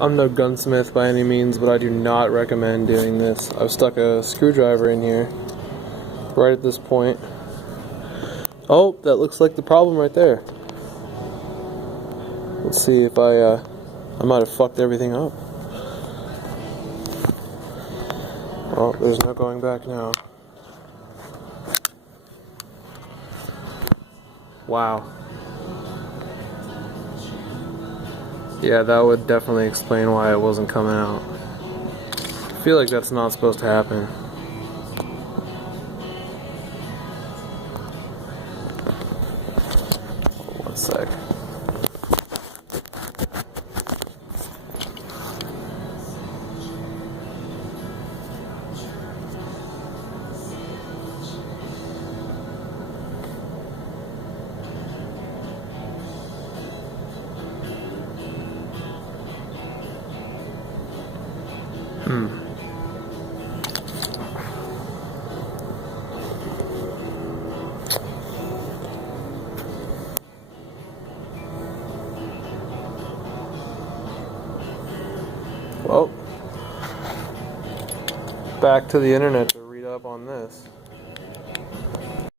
I'm no gunsmith by any means, but I do not recommend doing this. I've stuck a screwdriver in here right at this point. Oh, that looks like the problem right there. Let's see if I might have fucked everything up. Well, there's no going back now. Wow. Yeah, that would definitely explain why it wasn't coming out. I feel like that's not supposed to happen. One sec. Well, back to the internet to read up on this.